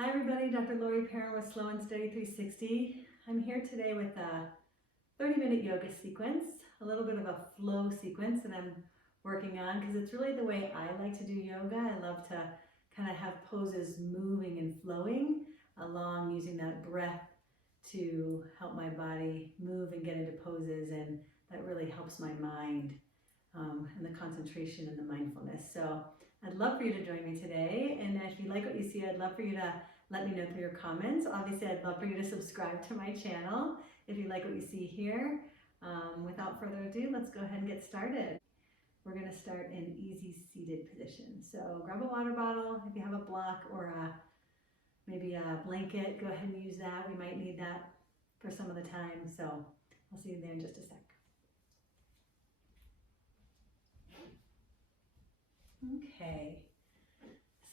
Hi everybody, Dr. Laurie Perrin with Slow and Steady 360. I'm here today with a 30-minute yoga sequence, a little bit of a flow sequence that I'm working on because it's really the way I like to do yoga. I love to kind of have poses moving and flowing along, using that breath to help my body move and get into poses, and that really helps my mind and the concentration and the mindfulness. So I'd love for you to join me today, and if you like what you see, I'd love for you to let me know through your comments. Obviously, I'd love for you to subscribe to my channel if you like what you see here. Without further ado, let's go ahead and get started. We're going to start in easy seated position. So grab a water bottle. If you have a block or maybe a blanket, go ahead and use that. We might need that for some of the time. So I'll see you there in just a sec. Okay,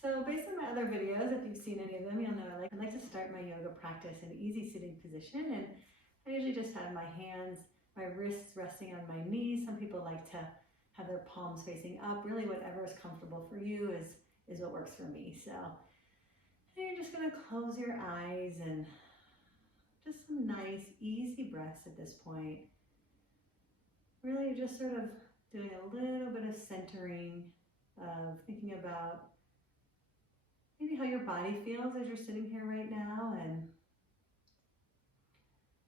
so based on my other videos, if you've seen any of them, you'll know I like to start my yoga practice in an easy sitting position, and I usually just have my hands, my wrists resting on my knees. Some people like to have their palms facing up. Really, whatever is comfortable for you is what works for me. So you're just going to close your eyes and just some nice, easy breaths at this point. Really just sort of doing a little bit of centering, of thinking about maybe how your body feels as you're sitting here right now, and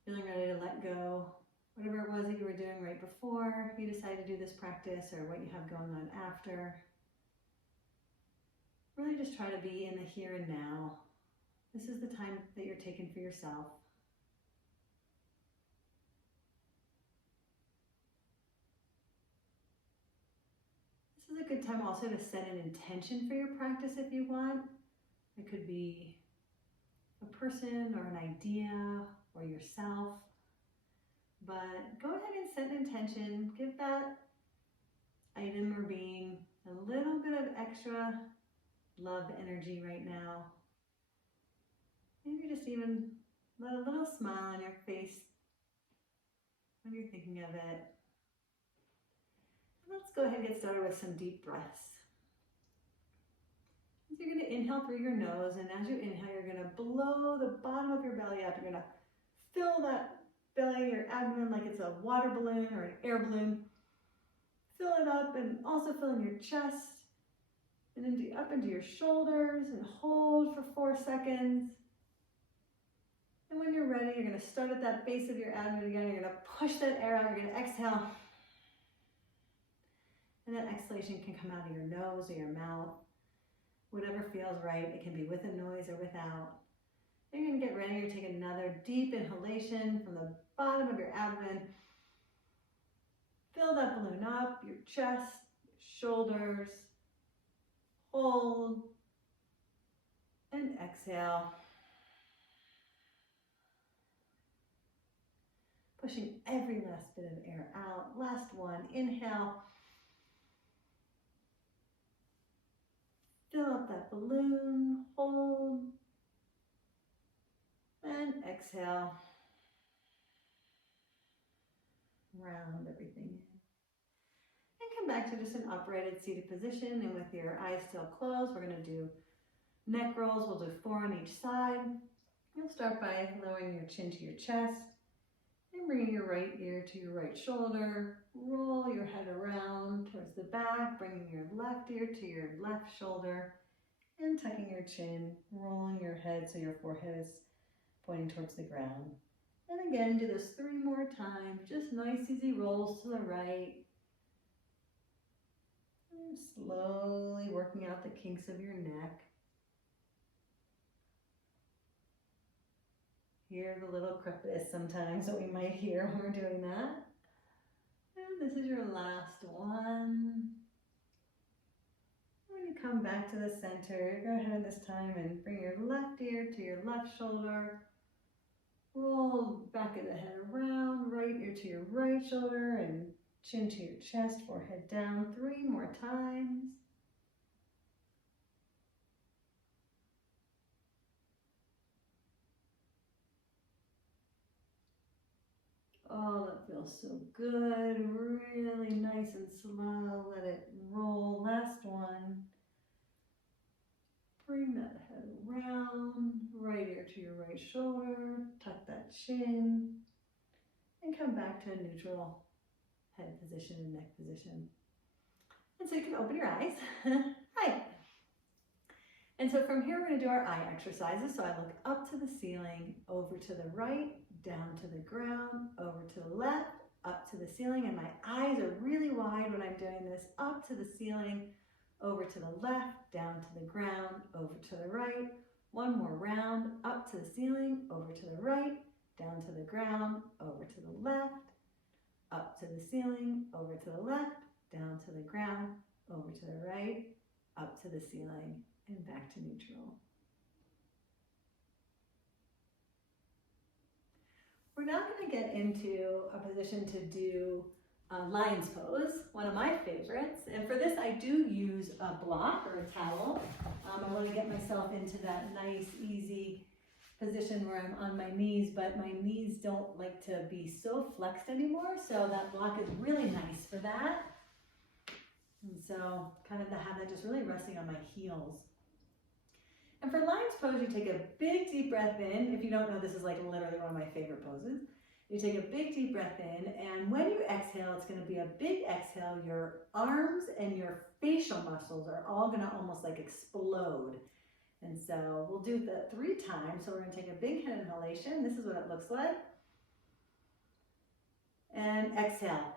feeling ready to let go whatever it was that you were doing right before you decided to do this practice, or what you have going on after. Really just try to be in the here and now. This is the time that you're taking for yourself. This is a good time also to set an intention for your practice if you want. It could be a person or an idea or yourself, but go ahead and set an intention. Give that item or being a little bit of extra love energy right now. Maybe just even let a little smile on your face when you're thinking of it. Let's go ahead and get started with some deep breaths. So you're going to inhale through your nose, and as you inhale, you're going to blow the bottom of your belly up. You're going to fill that belly, your abdomen, like it's a water balloon or an air balloon. Fill it up, and also fill in your chest and up into your shoulders, and hold for 4 seconds. And when you're ready, you're going to start at that base of your abdomen again. You're going to push that air out. You're going to exhale. And that exhalation can come out of your nose or your mouth. Whatever feels right. It can be with a noise or without. Then you're going to get ready to take another deep inhalation from the bottom of your abdomen. Fill that balloon up, your chest, your shoulders. Hold. And exhale. Pushing every last bit of air out. Last one. Inhale. Fill up that balloon. Hold. And exhale. Round everything in. And come back to just an uprighted seated position. And with your eyes still closed, we're going to do neck rolls. We'll do 4 on each side. You'll start by lowering your chin to your chest. And bringing your right ear to your right shoulder. Roll your head around towards the back, bringing your left ear to your left shoulder, and tucking your chin, rolling your head so your forehead is pointing towards the ground. And again, do this 3 more times. Just nice, easy rolls to the right. And slowly working out the kinks of your neck. Hear the little crepitus sometimes that we might hear when we're doing that. And this is your last one. When you come back to the center, go ahead this time and bring your left ear to your left shoulder. Roll back of the head around, right ear to your right shoulder, and chin to your chest, forehead down. 3 more times. Oh, that feels so good. Really nice and slow. Let it roll. Last one. Bring that head around. to your right shoulder, tuck that chin, and come back to a neutral head position and neck position. And so you can open your eyes. Hi. And so from here, we're going to do our eye exercises. So I look up to the ceiling, over to the right, down to the ground, over to the left, up to the ceiling. And my eyes are really wide when I'm doing this. Up to the ceiling, over to the left, down to the ground, over to the right. One more round, up to the ceiling, over to the right, down to the ground, over to the left, up to the ceiling, over to the left, down to the ground, over to the right, up to the ceiling, and back to neutral. We're now going to get into a position to do lion's pose, one of my favorites. And for this, I do use a block or a towel. I want to get myself into that nice, easy position where I'm on my knees, but my knees don't like to be so flexed anymore. So that block is really nice for that. And so kind of to have that just really resting on my heels. And for lion's pose, you take a big deep breath in. If you don't know, this is like literally one of my favorite poses. You take a big deep breath in, and when you exhale, it's going to be a big exhale. Your arms and your facial muscles are all going to almost like explode. And so we'll do that 3 times. So we're going to take a big inhalation. This is what it looks like. And exhale.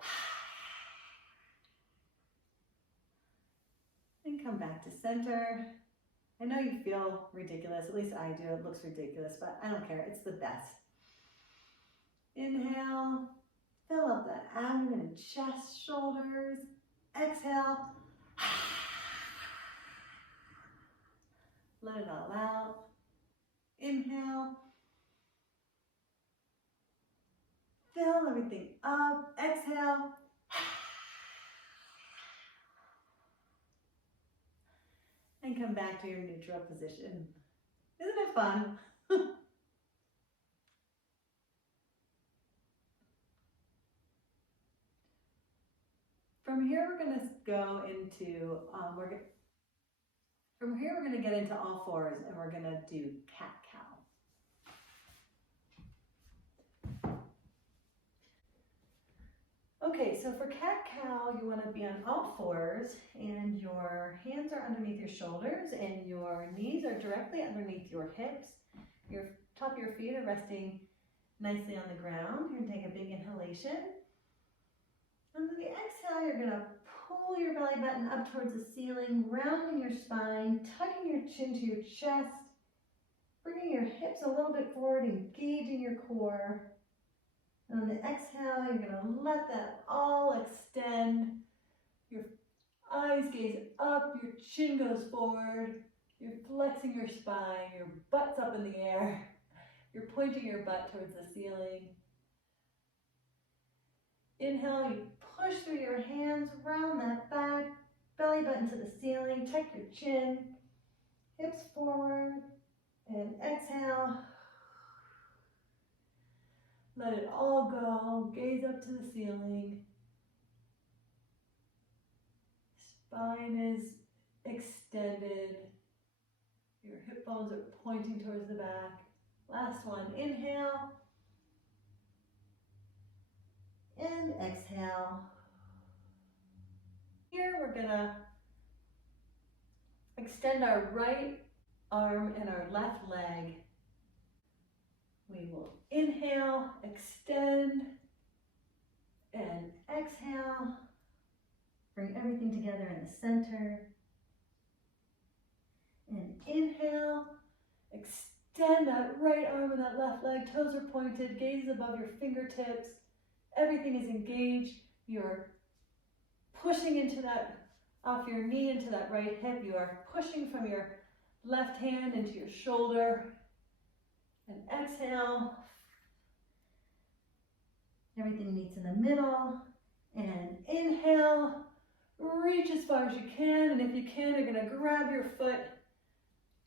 And come back to center. I know you feel ridiculous, at least I do. It looks ridiculous, but I don't care. It's the best. Inhale, fill up that abdomen and chest, shoulders. Exhale. Let it all out. Inhale. Fill everything up. Exhale. And come back to your neutral position. Isn't it fun? From here, we're going to go into, from here, we're going to get into all fours, and we're going to do cat-cow. Okay, so for cat-cow, you want to be on all fours, and your hands are underneath your shoulders, and your knees are directly underneath your hips. Your top of your feet are resting nicely on the ground. You're going to take a big inhalation. And on the exhale, you're going to pull your belly button up towards the ceiling, rounding your spine, tucking your chin to your chest, bringing your hips a little bit forward, engaging your core. And on the exhale, you're going to let that all extend. Your eyes gaze up, your chin goes forward, you're flexing your spine, your butt's up in the air, you're pointing your butt towards the ceiling. Inhale, you push through your hands, round that back, belly button to the ceiling, tuck your chin, hips forward, and exhale. Let it all go, gaze up to the ceiling. Spine is extended. Your hip bones are pointing towards the back. Last one, inhale. And exhale. Here we're gonna extend our right arm and our left leg. We will inhale, extend, and exhale. Bring everything together in the center. And inhale, extend that right arm and that left leg. Toes are pointed, gaze above your fingertips. Everything is engaged. You're pushing into that, off your knee into that right hip. You are pushing from your left hand into your shoulder. And exhale. Everything meets in the middle. And inhale. Reach as far as you can. And if you can, you're going to grab your foot.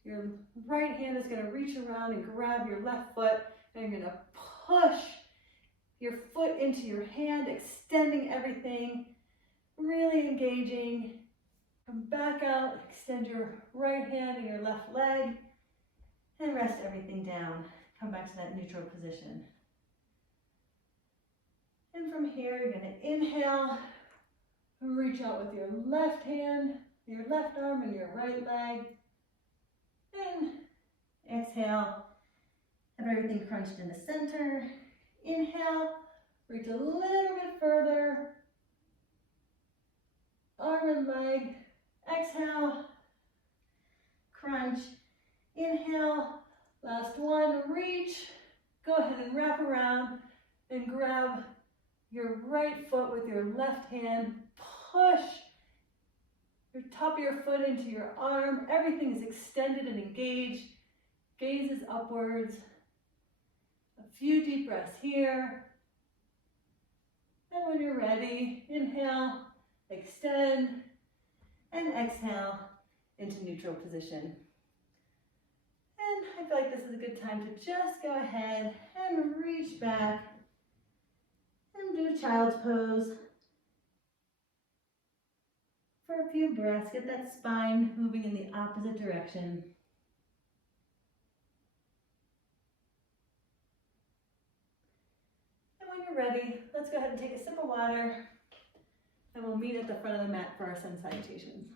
Your right hand is going to reach around and grab your left foot. And you're going to push your foot into your hand, extending everything, really engaging. Come back out, extend your right hand and your left leg. And rest everything down. Come back to that neutral position. And from here, you're going to inhale, reach out with your left hand, your left arm, and your right leg. And exhale, have everything crunched in the center. Inhale, reach a little bit further. Arm and leg. Exhale, crunch. Inhale, last one, reach. Go ahead and wrap around and grab your right foot with your left hand. Push your top of your foot into your arm. Everything is extended and engaged. Gaze is upwards. A few deep breaths here. And when you're ready, inhale, extend, and exhale into neutral position. And I feel like this is a good time to just go ahead and reach back and do child's pose for a few breaths. Get that spine moving in the opposite direction. And when you're ready, let's go ahead and take a sip of water, and we'll meet at the front of the mat for our sun salutations.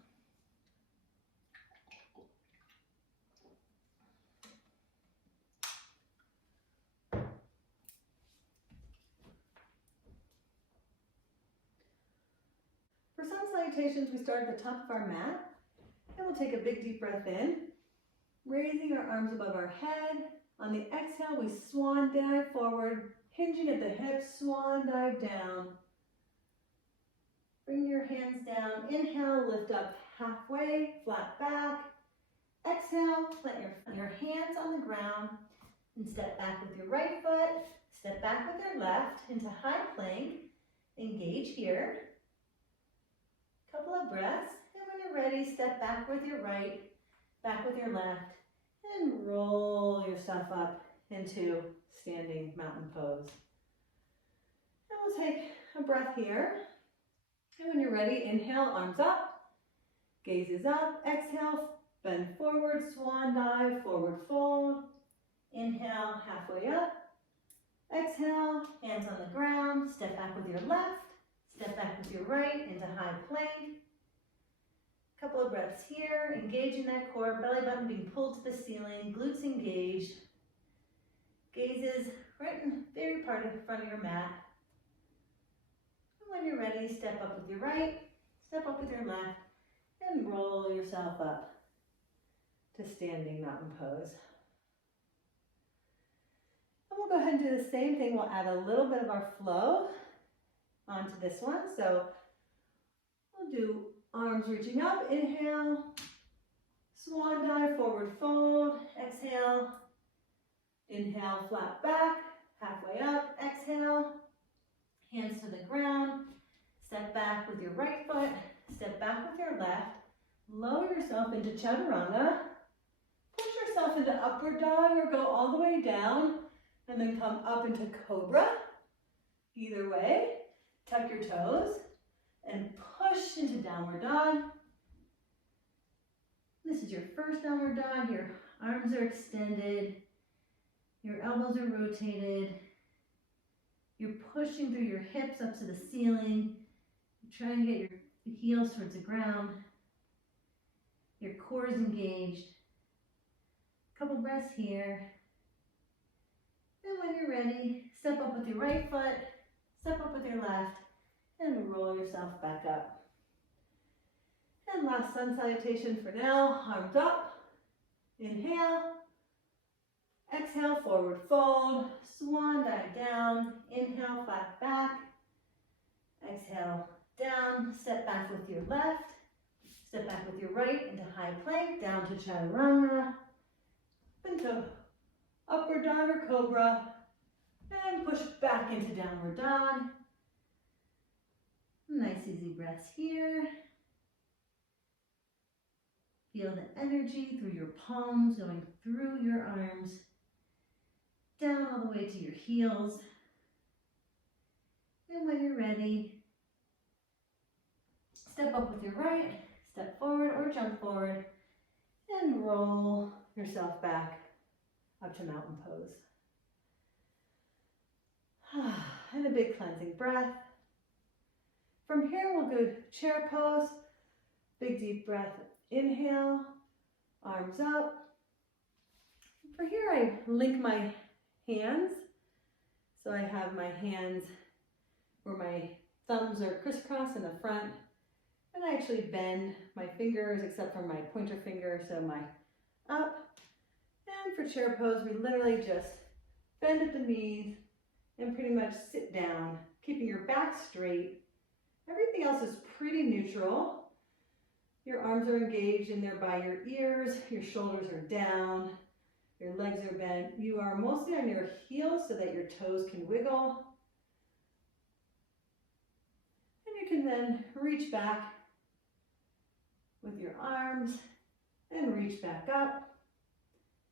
For sun salutations, we start at the top of our mat, and we'll take a big deep breath in, raising our arms above our head. On the exhale, we swan dive forward, hinging at the hips, swan dive down. Bring your hands down. Inhale, lift up halfway, flat back. Exhale, plant your hands on the ground and step back with your right foot. Step back with your left into high plank. Engage here. Couple of breaths, and when you're ready, step back with your right, back with your left, and roll yourself up into standing mountain pose. And we'll take a breath here. And when you're ready, inhale, arms up, gaze is up, exhale, bend forward, swan dive, forward fold. Inhale, halfway up. Exhale, hands on the ground, step back with your left. Step back with your right into high plank. Couple of breaths here, engaging that core, belly button being pulled to the ceiling, glutes engaged. Gaze is right in the very part of the front of your mat. And when you're ready, step up with your right, step up with your left, and roll yourself up to standing mountain pose. And we'll go ahead and do the same thing. We'll add a little bit of our flow onto this one. So we'll do arms reaching up, inhale, swan dive, forward fold, exhale, inhale, flat back, halfway up, exhale, hands to the ground, step back with your right foot, step back with your left, lower yourself into chaturanga, push yourself into upward dog or go all the way down, and then come up into cobra, either way. Tuck your toes and push into downward dog. This is your first downward dog. Your arms are extended. Your elbows are rotated. You're pushing through your hips up to the ceiling. You're trying to get your heels towards the ground. Your core is engaged. Couple breaths here. And when you're ready, step up with your right foot. Step up with your left and roll yourself back up. And last sun salutation for now, arms up. Inhale. Exhale, forward fold. Swan dive down. Inhale, flat back. Exhale, down. Step back with your left. Step back with your right into high plank, down to chaturanga. Into upward dog or cobra. And push back into downward dog. Nice easy breaths here. Feel the energy through your palms going through your arms, down all the way to your heels. And when you're ready, step up with your right, step forward or jump forward, and roll yourself back up to mountain pose. And a big cleansing breath. From here, we'll go chair pose. Big deep breath. Inhale, arms up. For here, I link my hands. So I have my hands where my thumbs are crisscross in the front. And I actually bend my fingers except for my pointer finger, so my up. And for chair pose, we literally just bend at the knees and pretty much sit down, keeping your back straight. Everything else is pretty neutral. Your arms are engaged in there by your ears, your shoulders are down, your legs are bent. You are mostly on your heels so that your toes can wiggle. And you can then reach back with your arms and reach back up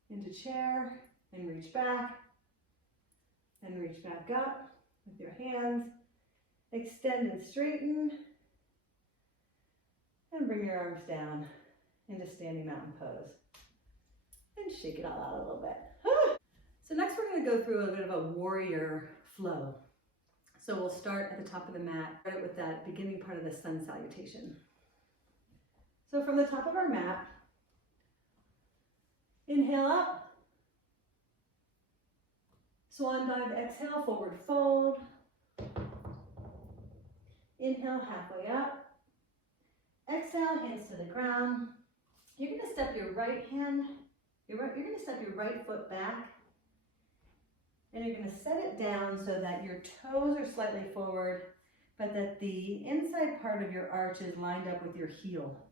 into chair and reach back and reach back up with your hands. Extend and straighten and bring your arms down into standing mountain pose and shake it all out a little bit. So next we're going to go through a bit of a warrior flow. So we'll start at the top of the mat, start with that beginning part of the sun salutation. So from the top of our mat, inhale up, swan dive, exhale, forward fold. Inhale, halfway up. Exhale, hands to the ground. You're going to step your right hand, you're going to step your right foot back, and you're going to set it down so that your toes are slightly forward, but that the inside part of your arch is lined up with your heel.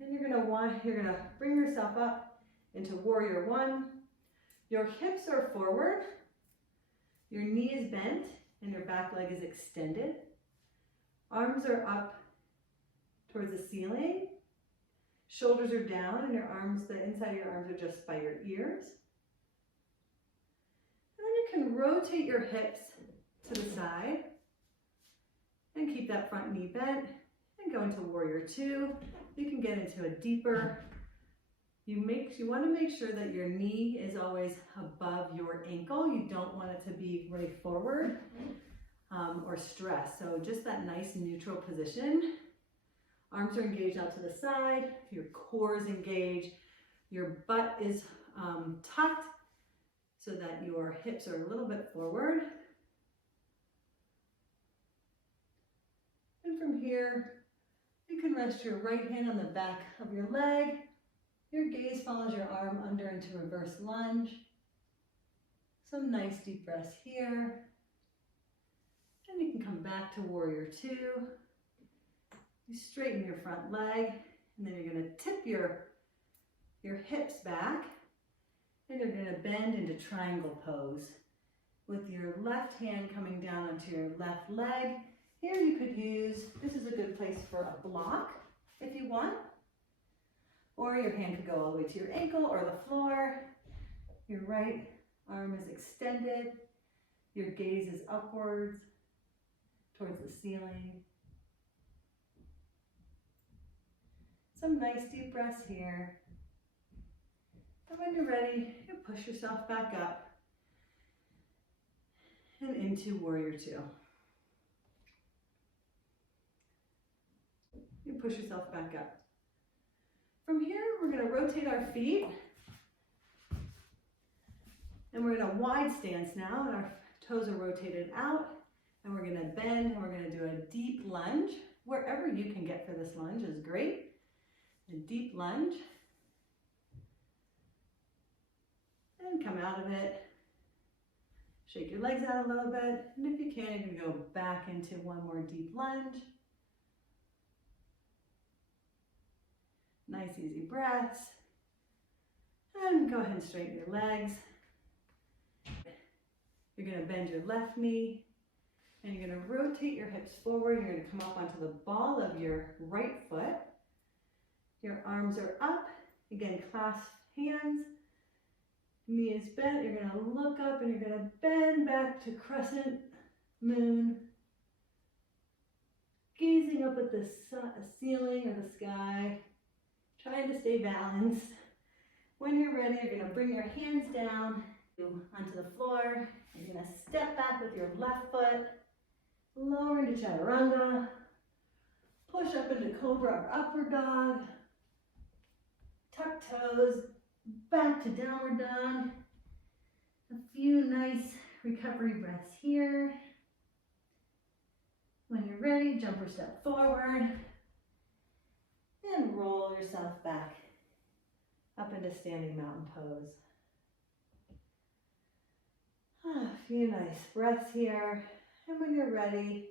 And you're going to bring yourself up into warrior one. Your hips are forward, your knee is bent, and your back leg is extended. Arms are up towards the ceiling. Shoulders are down, and your arms, the inside of your arms are just by your ears. And then you can rotate your hips to the side and keep that front knee bent and go into warrior two. You can get into a deeper. You want to make sure that your knee is always above your ankle. You don't want it to be right forward or stressed. So just that nice neutral position. Arms are engaged out to the side. Your core is engaged. Your butt is tucked so that your hips are a little bit forward. And from here, you can rest your right hand on the back of your leg. Your gaze follows your arm under into reverse lunge. Some nice deep breaths here. And you can come back to warrior two. You straighten your front leg, and then you're going to tip your hips back, and you're going to bend into triangle pose with your left hand coming down onto your left leg. Here you could use, this is a good place for a block if you want, or your hand could go all the way to your ankle or the floor. Your right arm is extended, your gaze is upwards towards the ceiling. Some nice deep breaths here. And when you're ready, you push yourself back up and into warrior two. You push yourself back up. From here, we're going to rotate our feet. And we're in a wide stance now, and our toes are rotated out. And we're going to bend, and we're going to do a deep lunge. Wherever you can get for this lunge is great. A deep lunge. And come out of it. Shake your legs out a little bit. And if you can, you can go back into one more deep lunge. Nice easy breaths. And go ahead and straighten your legs. You're going to bend your left knee. And you're going to rotate your hips forward. You're going to come up onto the ball of your right foot. Your arms are up. Again, clasp hands. Knee is bent. You're going to look up and you're going to bend back to crescent moon. Gazing up at the ceiling or the sky. Trying to stay balanced. When you're ready, you're going to bring your hands down onto the floor. You're going to step back with your left foot, lower into chaturanga, push up into cobra or upward dog, tuck toes, back to downward dog. A few nice recovery breaths here. When you're ready, jump or step forward and roll yourself back up into standing mountain pose. A few nice breaths here. And when you're ready,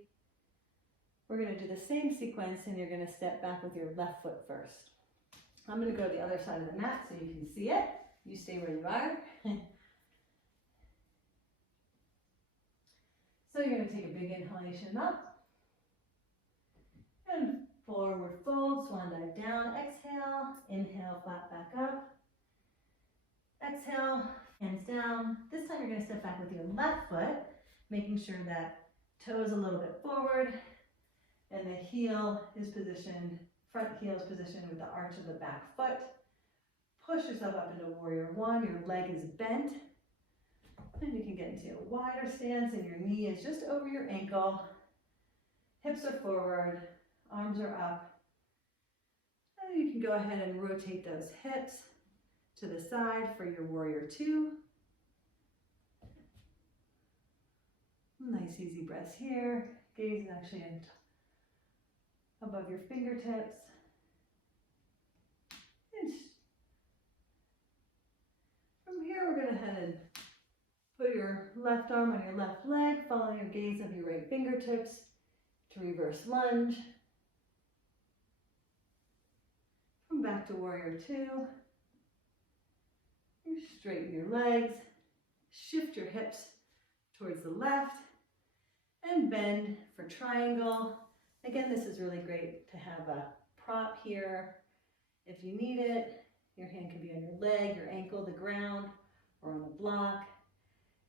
we're going to do the same sequence and you're going to step back with your left foot first. I'm going to go to the other side of the mat so you can see it. You stay where you are. So you're going to take a big inhalation up and forward fold, swan dive down. Exhale, inhale, flat back up. Exhale, hands down. This time you're going to step back with your left foot, making sure that toe is a little bit forward and the heel is positioned, front heel is positioned with the arch of the back foot. Push yourself up into warrior one. Your leg is bent. And you can get into a wider stance and your knee is just over your ankle. Hips are forward, arms are up. And you can go ahead and rotate those hips to the side for your warrior two. Nice easy breaths here. Gaze actually above your fingertips. And from here we're going to head and put your left arm on your left leg, follow your gaze of your right fingertips to reverse lunge. Come back to warrior two. You straighten your legs, shift your hips towards the left, and bend for triangle. Again, this is really great to have a prop here. If you need it, your hand can be on your leg, your ankle, the ground, or on the block.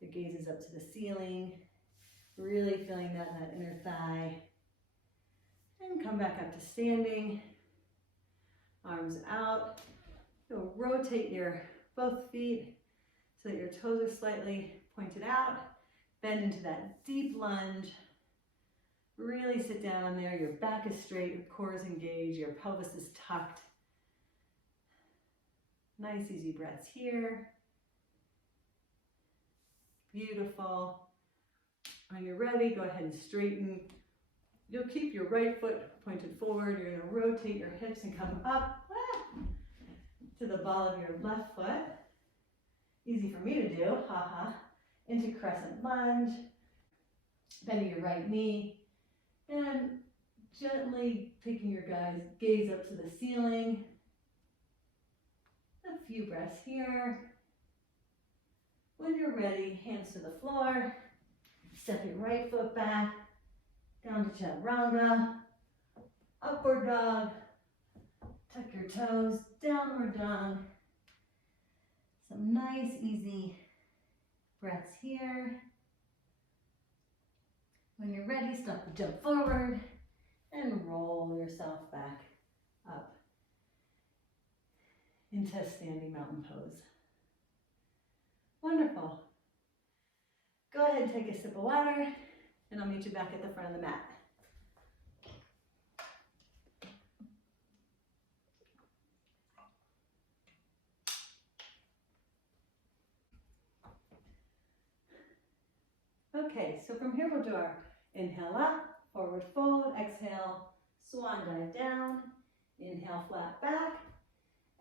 Your gaze is up to the ceiling, really feeling that in that inner thigh. And come back up to standing, arms out. You'll rotate your both feet so that your toes are slightly pointed out. Bend into that deep lunge. Really sit down on there. Your back is straight, your core is engaged, your pelvis is tucked. Nice easy breaths here. Beautiful. When you're ready, go ahead and straighten. You'll keep your right foot pointed forward. You're going to rotate your hips and come up to the ball of your left foot. Easy for me to do, haha. Into crescent lunge. Bending your right knee. And gently taking your gaze up to the ceiling. A few breaths here. When you're ready, hands to the floor. Step your right foot back, down to chaturanga, upward dog, tuck your toes, downward dog. Some nice, easy breaths here. When you're ready, stop the jump forward and roll yourself back up into standing mountain pose. Wonderful. Go ahead and take a sip of water, and I'll meet you back at the front of the mat. Okay, so from here we'll do our inhale up, forward fold, exhale, swan dive down, inhale flat back,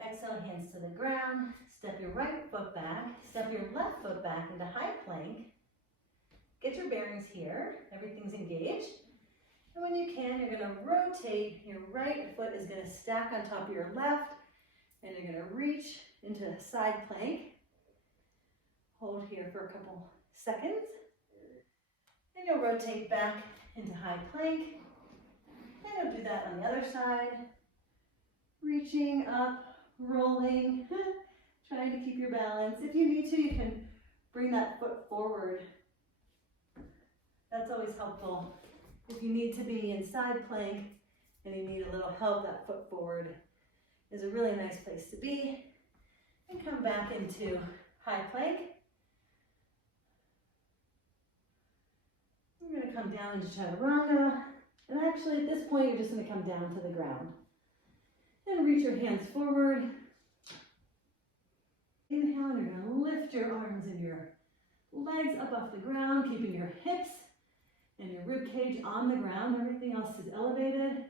exhale hands to the ground, step your right foot back, step your left foot back into high plank. Get your bearings here, everything's engaged. And when you can, you're gonna rotate, your right foot is gonna stack on top of your left, and you're gonna reach into a side plank. Hold here for a couple seconds. And you'll rotate back into high plank. And you'll do that on the other side. Reaching up, rolling, trying to keep your balance. If you need to, you can bring that foot forward. That's always helpful. If you need to be in side plank and you need a little help, that foot forward is a really nice place to be. And come back into high plank. We're going to come down into chaturanga. And actually at this point, you're just going to come down to the ground. And reach your hands forward. Inhale, and you're going to lift your arms and your legs up off the ground, keeping your hips and your rib cage on the ground. Everything else is elevated.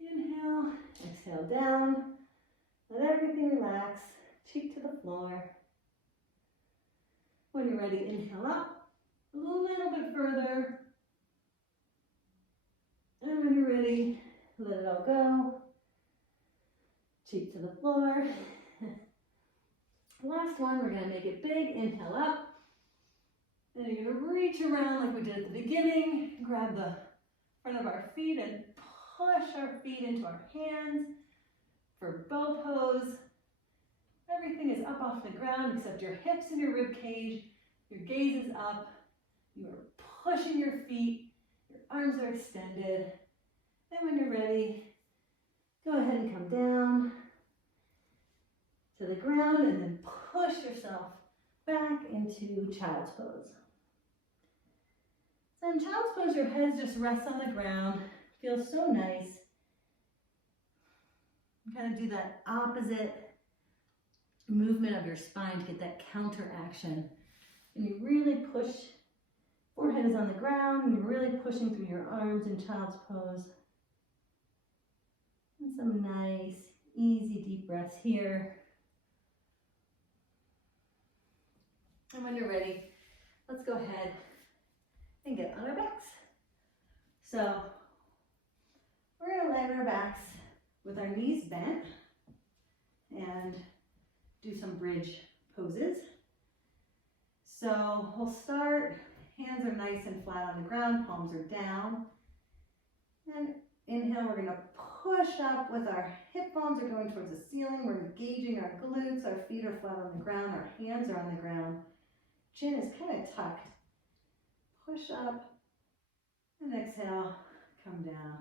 Inhale, exhale down. Let everything relax, cheek to the floor. When you're ready, inhale up a little bit further. And when you're ready, let it all go. Cheek to the floor. Last one, we're going to make it big. Inhale up. And you're going to reach around like we did at the beginning. Grab the front of our feet and push our feet into our hands for bow pose. Everything is up off the ground except your hips and your rib cage. Your gaze is up. You are pushing your feet. Your arms are extended. And when you're ready, go ahead and come down to the ground and then push yourself back into child's pose. So in child's pose, your head just rests on the ground. Feels so nice. You kind of do that opposite movement of your spine to get that counter action. And you really push, forehead is on the ground, and you're really pushing through your arms in child's pose. And some nice, easy, deep breaths here. And when you're ready, let's go ahead and get on our backs. So we're going to lay on our backs with our knees bent and do some bridge poses. So we'll start, hands are nice and flat on the ground, palms are down. And inhale, we're going to push up with our hip bones are going towards the ceiling. We're engaging our glutes, our feet are flat on the ground, our hands are on the ground. Chin is kind of tucked. Push up and exhale, come down.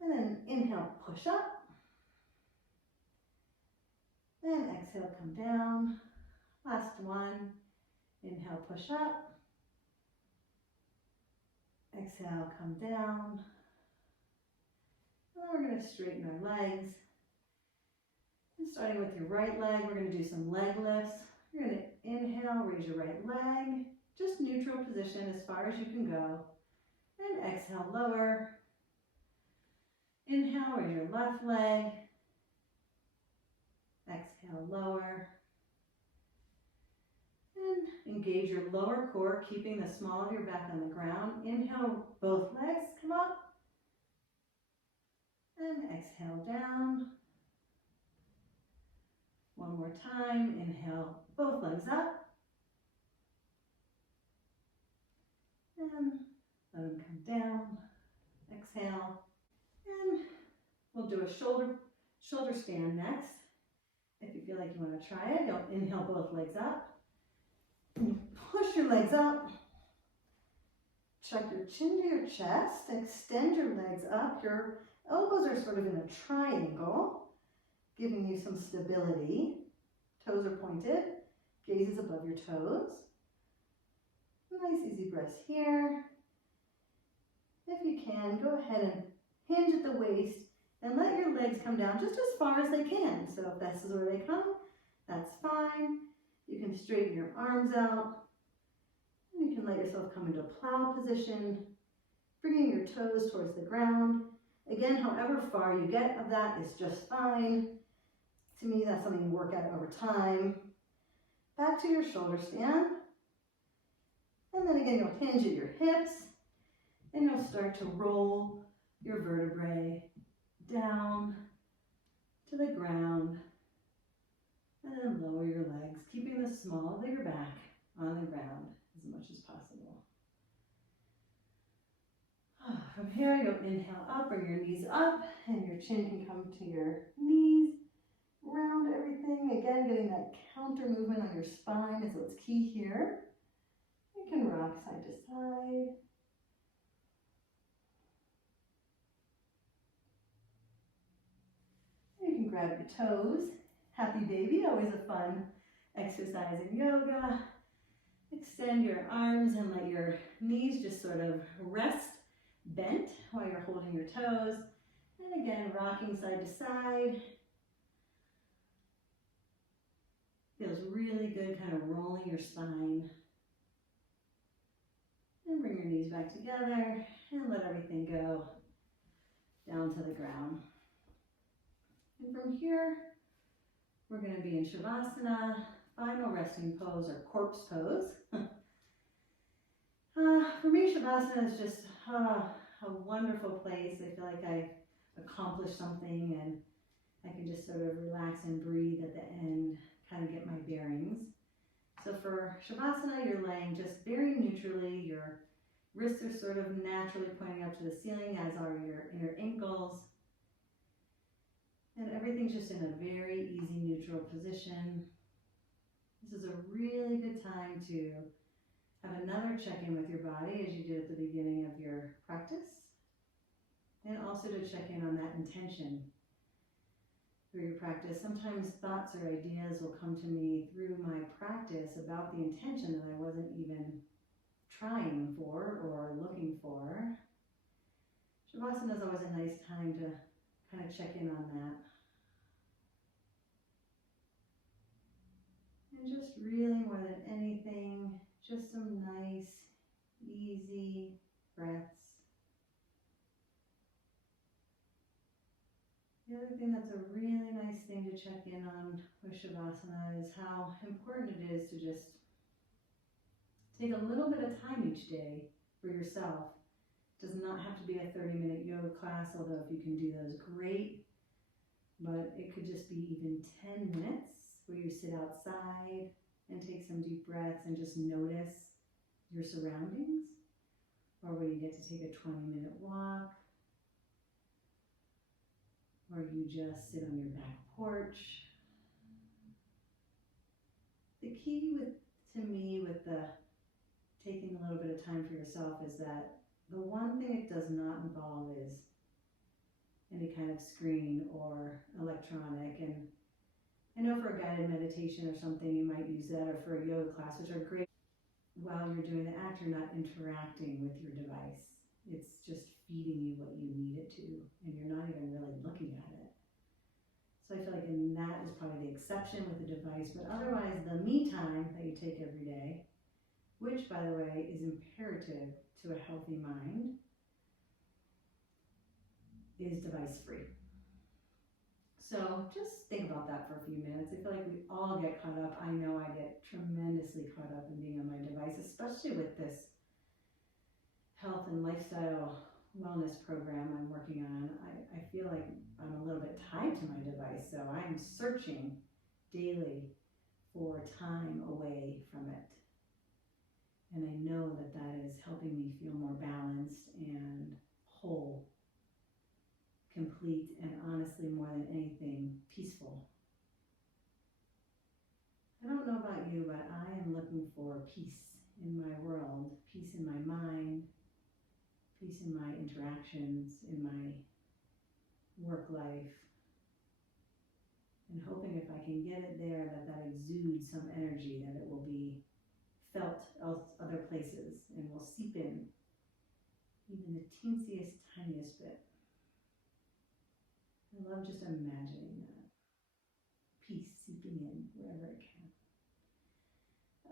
And then inhale, push up. Then exhale, come down. Last one. Inhale, push up. Exhale, come down. And then we're going to straighten our legs. And starting with your right leg, we're going to do some leg lifts. You're going to inhale, raise your right leg, just neutral position as far as you can go. And exhale, lower. Inhale, raise your left leg. Exhale, lower. And engage your lower core, keeping the small of your back on the ground. Inhale, both legs come up. And exhale, down. One more time, inhale, both legs up. And let them come down. Exhale. And we'll do a shoulder stand next. If you feel like you want to try it, you'll inhale both legs up. And you push your legs up. Chuck your chin to your chest. Extend your legs up. Your elbows are sort of in a triangle, giving you some stability. Toes are pointed. Gaze is above your toes. Nice easy breaths here. If you can, go ahead and hinge at the waist and let your legs come down just as far as they can. So if this is where they come, that's fine. You can straighten your arms out. And you can let yourself come into plow position, bringing your toes towards the ground. Again, however far you get of that is just fine. To me, that's something you work at over time. Back to your shoulder stand. And then again, you'll hinge at your hips and you'll start to roll your vertebrae down to the ground. And then lower your legs, keeping the small of your back on the ground as much as possible. From here, you'll inhale up, bring your knees up, and your chin can come to your knees. Round everything. Again, getting that counter movement on your spine is what's key here. You can rock side to side. grab your toes. Happy baby, always a fun exercise in yoga. Extend your arms and let your knees just sort of rest bent while you're holding your toes. And again, rocking side to side. Feels really good, kind of rolling your spine. And bring your knees back together and let everything go down to the ground. And from here, we're going to be in Shavasana, final resting pose or corpse pose. For me, Shavasana is just a wonderful place. I feel like I've accomplished something and I can just sort of relax and breathe at the end, kind of get my bearings. So for Shavasana, you're laying just very neutrally. Your wrists are sort of naturally pointing up to the ceiling, as are your inner ankles. And everything's just in a very easy, neutral position. This is a really good time to have another check-in with your body as you did at the beginning of your practice. And also to check in on that intention through your practice. Sometimes thoughts or ideas will come to me through my practice about the intention that I wasn't even trying for or looking for. Shavasana is always a nice time to kind of check in on that. And just really more than anything, just some nice, easy breaths. The other thing that's a really nice thing to check in on with Shavasana is how important it is to just take a little bit of time each day for yourself. It does not have to be a 30-minute yoga class, although if you can do those, great. But it could just be even 10 minutes where you sit outside and take some deep breaths and just notice your surroundings. Or where you get to take a 20-minute walk. Or you just sit on your back porch. The key to me with the taking a little bit of time for yourself is that the one thing it does not involve is any kind of screen or electronic. And I know for a guided meditation or something, you might use that, or for a yoga class, which are great. While you're doing the act, you're not interacting with your device. It's just feeding you what you need it to, and you're not even really looking at it. So I feel like that is probably the exception with the device, but otherwise the me time that you take every day, which by the way is imperative to a healthy mind, is device free. So just think about that for a few minutes. I feel like we all get caught up. I know I get tremendously caught up in being on my device, especially with this health and lifestyle wellness program I'm working on. I feel like I'm a little bit tied to my device, so I'm searching daily for time away from it. And I know that that is helping me feel more balanced and whole, complete, and honestly, more than anything, peaceful. I don't know about you, but I am looking for peace in my world, peace in my mind, peace in my interactions, in my work life, and hoping if I can get it there, that exudes some energy, that it will be felt other places and will seep in, even the teensiest, tiniest bit. I love just imagining that. Peace seeping in wherever it can.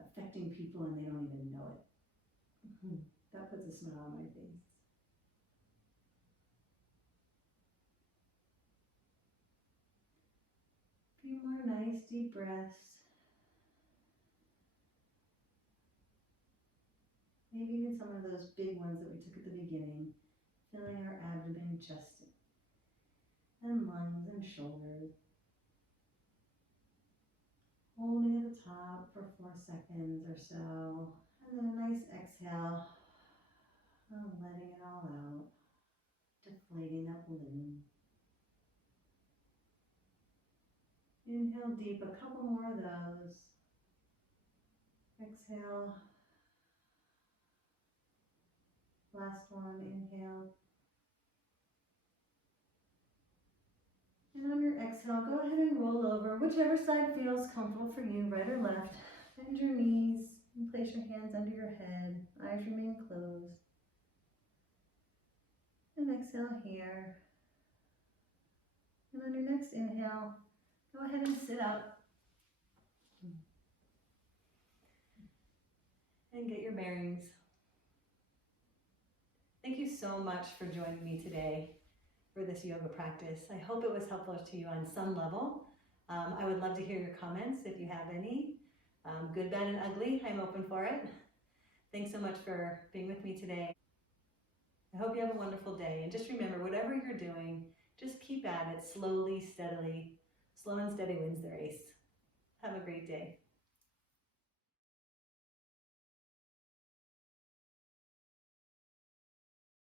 Affecting people and they don't even know it. That puts a smile on my face. A few more nice deep breaths. Maybe even some of those big ones that we took at the beginning, filling our abdomen, chest, and lungs and shoulders. Holding at the top for 4 seconds or so, and then a nice exhale, letting it all out, deflating that balloon. Inhale deep, a couple more of those. Exhale. Last one, inhale. And on your exhale, exhale, go ahead and roll over, whichever side feels comfortable for you, right or left. Bend your knees and place your hands under your head. Eyes remain closed. And exhale here. And on your next inhale, go ahead and sit up. And get your bearings. Thank you so much for joining me today for this yoga practice. I hope it was helpful to you on some level. I would love to hear your comments if you have any. Good, bad, and ugly, I'm open for it. Thanks so much for being with me today. I hope you have a wonderful day. And just remember, whatever you're doing, just keep at it slowly, steadily. Slow and steady wins the race. Have a great day.